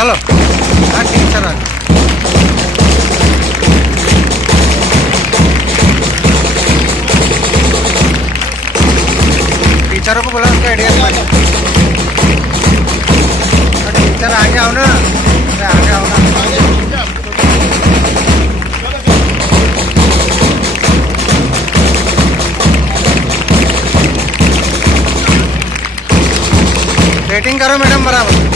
चलो हाँ टीचर आ टीचरों को बोला उसका आइडिया टीचर आगे आओ ना आगे आओ ना सेटिंग करो मैडम बराबर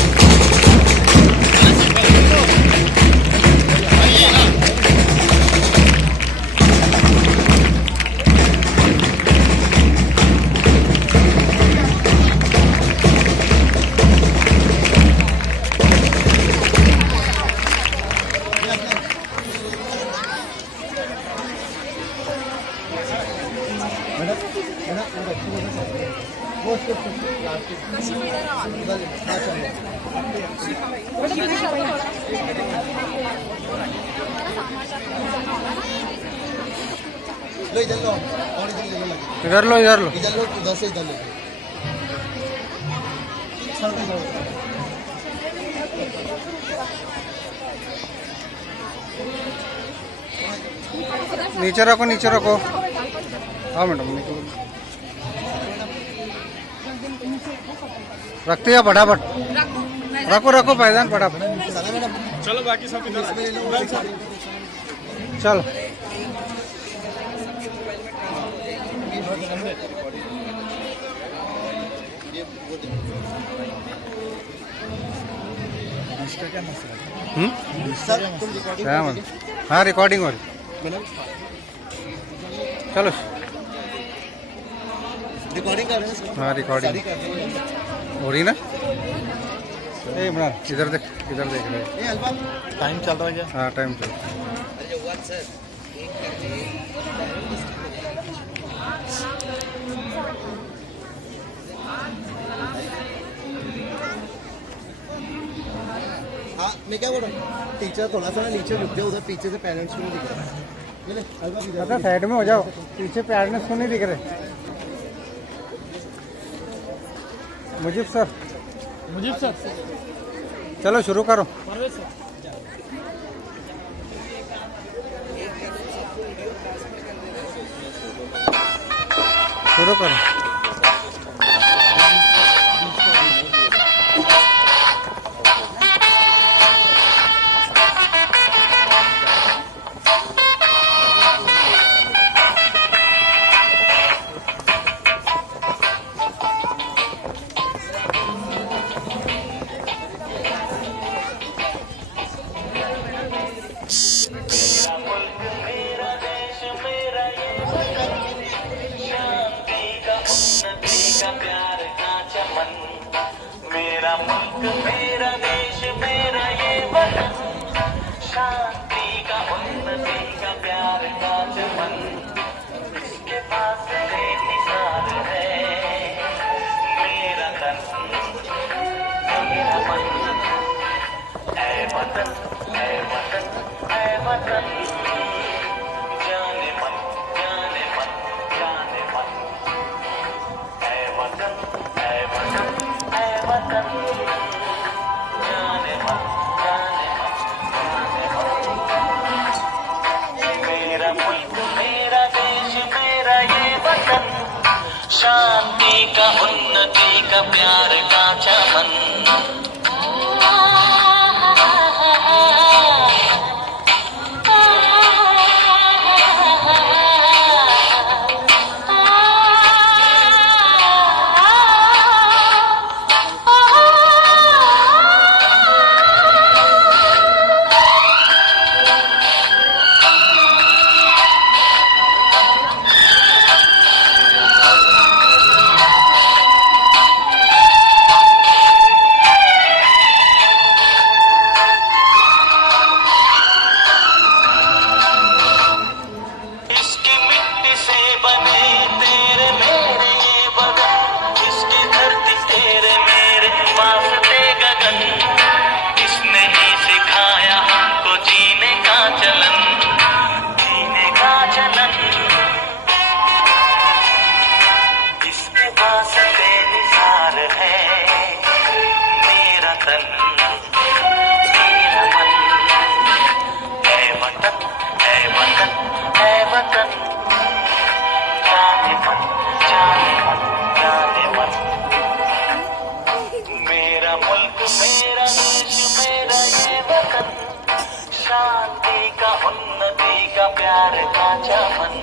इधर लो उधर से इधर लो नीचे रखो हाँ मैडम रखते हैं फटाफट रखो पैदान फटाफट चलो बाकी सब चलो हाँ रिकॉर्डिंग हो रही चलो रिकॉर्डिंग कर रहे हैं हाँ रिकॉर्डिंग हो रही ना ए इमरान इधर देख रहे टाइम चल रहा है क्या? हाँ टाइम चल रहा हाँ मैं क्या बोल रहा हूँ टीचर थोड़ा सा नीचे रुक जाओ उधर पीछे से पेरेंट्स को नहीं दिख रहा अच्छा साइड में हो जाओ पीछे पेरेंट्स को नहीं दिख रहे मुजीब सर चलो शुरू करो शुरू करो मेरा मुल्क मेरा देश मेरा ये वतन शांति का उन्नति का प्यार का चमन इसके पास बेमिसाल है मेरा तन मेरा मन ऐ वतन ऐ वतन ऐ वतन जाने मन जाने मन जाने मन ऐ वतन ऐ वतन ऐ वतन जाने मन जाने मन मेरा मुल्क मेरा देश मेरा ये वतन शांति का उन्नति का प्यार का चमन मेरा देश मेरा ये वतन, शांति का उन्नति का प्यार का चमन।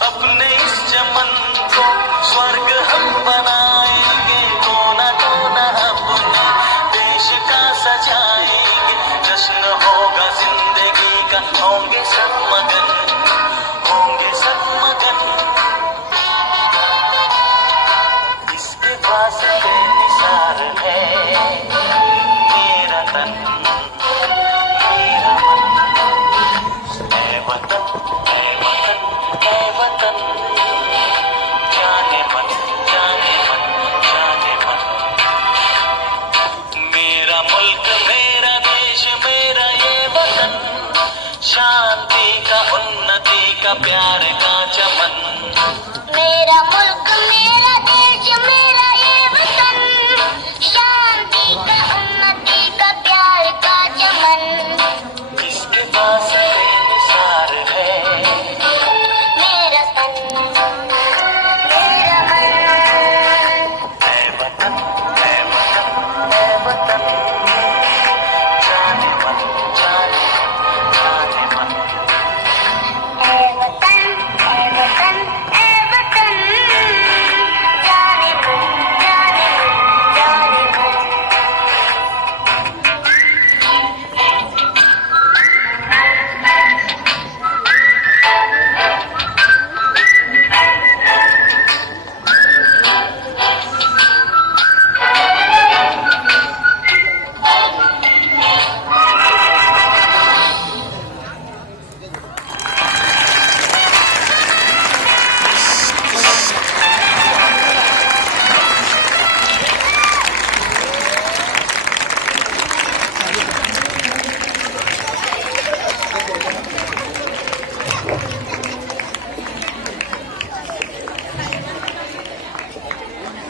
अपने इस चमन को स्वर्ग हम बनाएंगे, कोना कोना अपने देश का सजाएंगे। जश्न होगा जिंदगी का, होंगे सब मगन, होंगे सब मगन। इसके पास बेमिसाल है मेरा तन मेरा मन। ऐ वतन ऐ वतन ऐ वतन, जाने मन जाने मन जाने मन। मेरा मुल्क मेरा देश मेरा ये वतन, शांति का उन्नति का प्यार का चमन। मेरा मुल्क मेरा देश मेरा ये वतन, शांति का उन्नति का प्यार का चमन। इसके पास बेमिसाल है मेरा तन मेरा मन। ऐ वतन ऐ वतन ऐ वतन, जाने मन जाने मन जाने मन। ऐ वतन ऐ वतन ऐ वतन, जाने मन जाने मन जाने मन।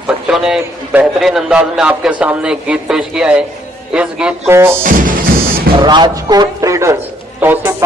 बच्चों ने बेहतरीन अंदाज में आपके सामने एक गीत पेश किया है। इस गीत को राजकोट ट्रेडर्स तौसीफ